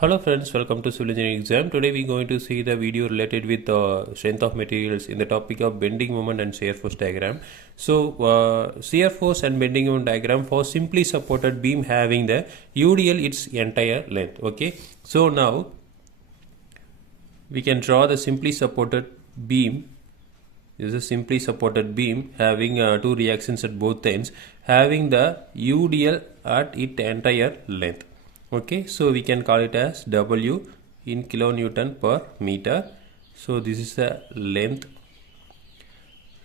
Hello friends, welcome to civil engineering exam. Today we are going to see the video related with strength of materials in the topic of bending moment and shear force diagram. So shear force and bending moment diagram for simply supported beam having the UDL its entire length. Okay, so now we can draw the simply supported beam. This is a simply supported beam having two reactions at both ends having the UDL at its entire length. Okay, so we can call it as W in kilonewton per meter. So this is the length.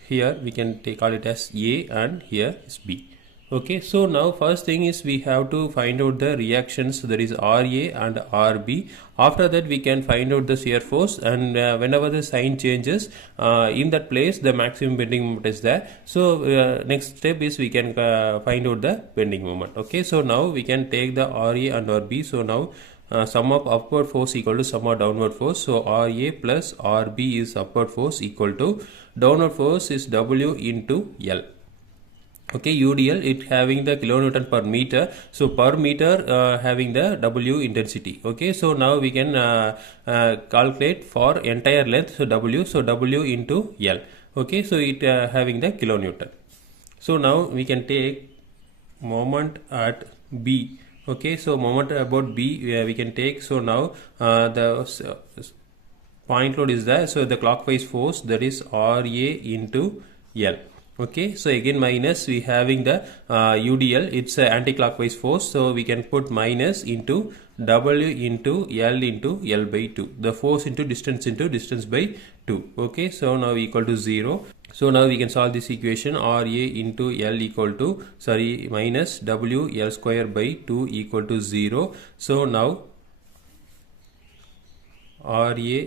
Here we can call it as A and here is B. Okay, so now first thing is we have to find out the reactions, that is RA and RB. After that we can find out the shear force, and whenever the sign changes in that place the maximum bending moment is there. So next step is we can find out the bending moment. Okay, so now we can take the RA and RB. So now sum of upward force equal to sum of downward force. So RA plus RB is upward force equal to downward force is W into L. Okay, UDL it having the kilonewton per meter, so per meter having the W intensity. Okay, so now we can calculate for entire length, so W into L. Okay, so it having the kilonewton. So now we can take moment at B. Okay, so moment about B we can take. So now the point load is there, so the clockwise force, that is RA into L. Okay, so again minus we having the UDL, it's anti-clockwise force, so we can put minus into W into L by 2, the force into distance by 2. Okay, so now equal to 0. So now we can solve this equation. RA into L equal to minus W L square by 2 equal to 0. So now RA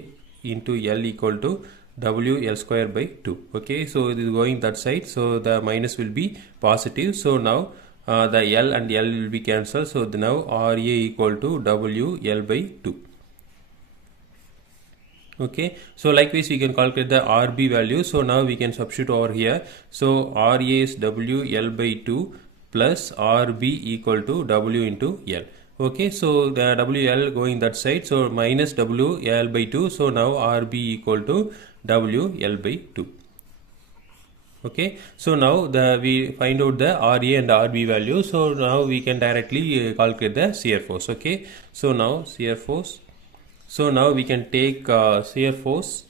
into L equal to W L square by 2. Okay, so it is going that side, so the minus will be positive. So now the L and L will be cancelled, so now RA equal to W L by 2. Okay, so likewise we can calculate the RB value. So now we can substitute over here. So RA is W L by 2 plus RB equal to W into L. Okay, so the WL going that side, so minus WL by 2, so now RB equal to WL by 2. Okay, so now we find out the RA and RB value, so now we can directly calculate the shear force. Okay, so now shear force, so now we can take shear force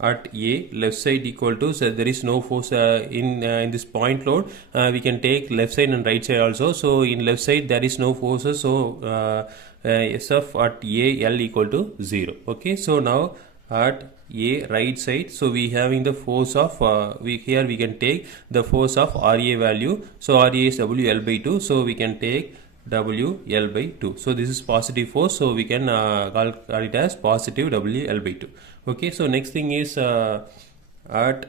at A left side equal to, so there is no force in this point load, we can take left side and right side also. So in left side there is no forces, so SF at A L equal to 0. Okay, so now at A right side, so we having the force of here we can take the force of RA value, so RA is WL by 2, so we can take WL by 2. So this is positive force, so we can call it as positive WL by 2. Okay, so next thing is at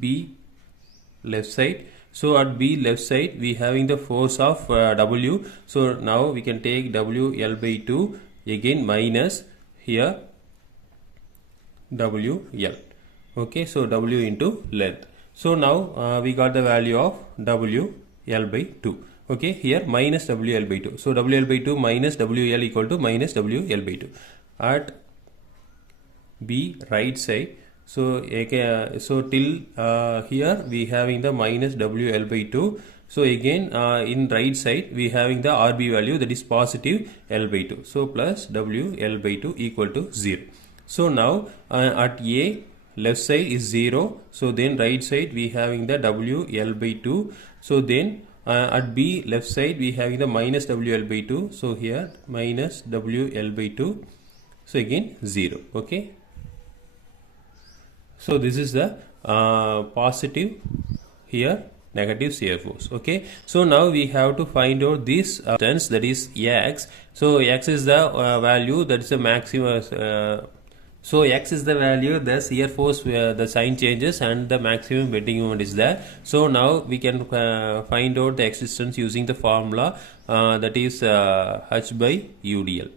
B left side. So at B left side we having the force of W, so now we can take WL by 2 again minus here WL. Okay, so W into length. So now we got the value of WL by 2. Okay, here minus WL by 2. So WL by 2 minus WL equal to minus WL by 2. At B right side, so so till here we having the minus WL by 2. So again in right side we having the RB value, that is positive L by 2. So plus WL by 2 equal to 0. So now at A left side is 0. So then right side we having the WL by 2. So then at B left side we having the minus WL by 2. So here minus WL by 2. So again 0. Okay. So this is the positive, here negative shear force. Okay, so now we have to find out this distance, that is X. So X is the value, that is the maximum. So X is the value, the shear force the sign changes and the maximum bending moment is there. So now we can find out the X distance using the formula that is H by UDL.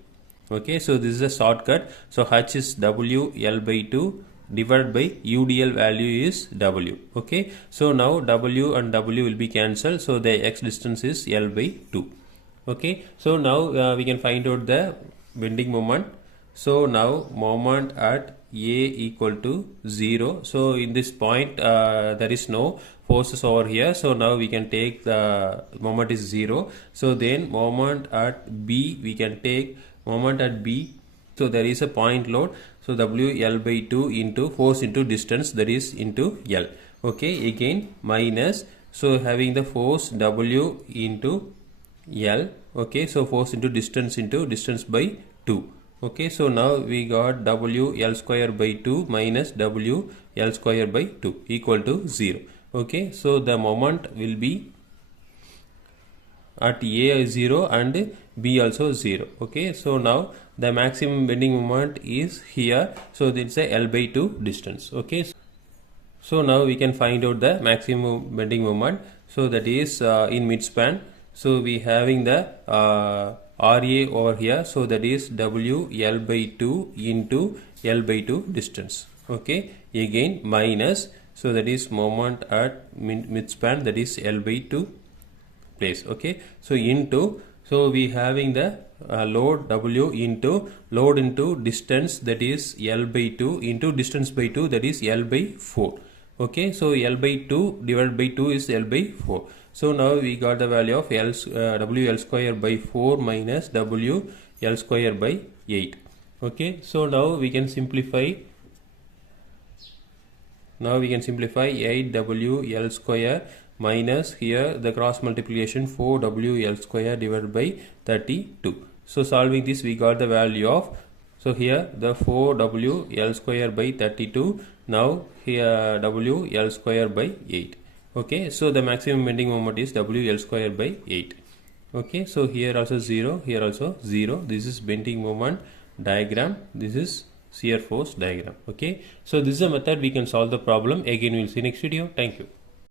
Okay, so this is a shortcut. So H is WL by 2 divided by UDL value is W. Okay, so now W and W will be cancelled, so the X distance is L by 2. Okay, so now we can find out the bending moment. So now moment at A equal to 0. So in this point there is no forces over here. So now we can take the moment is 0. So then moment at B, we can take moment at B. So there is a point load. So WL by 2 into force into distance, that is into L. Okay, again minus. So having the force W into L. Okay, so force into distance by 2. Okay, so now we got W L square by 2 minus W L square by 2 equal to 0. Okay, so the moment will be at A 0 and B also 0. Okay, so now the maximum bending moment is here. So it's a L by 2 distance. Okay, so now we can find out the maximum bending moment. So that is in midspan. So we having the RA over here. So that is W L by 2 into L by 2 distance. Okay, again minus. So that is moment at midspan, that is L by 2 place. Okay, so into, so we having the load W into load into distance, that is L by 2 into distance by 2, that is L by 4. Okay, so L by 2 divided by 2 is L by 4. So now we got the value of W L square by 4 minus W L square by 8. Okay, so now we can simplify. Now we can simplify 8W L square minus here the cross multiplication 4W L square divided by 32. So solving this, we got the value of, so here the 4W L square by 32. Now here W L square by 8. Okay, so the maximum bending moment is W L square by 8. Okay, so here also 0, here also 0. This is bending moment diagram. This is shear force diagram. Okay, so this is a method we can solve the problem. Again, we'll see next video. Thank you.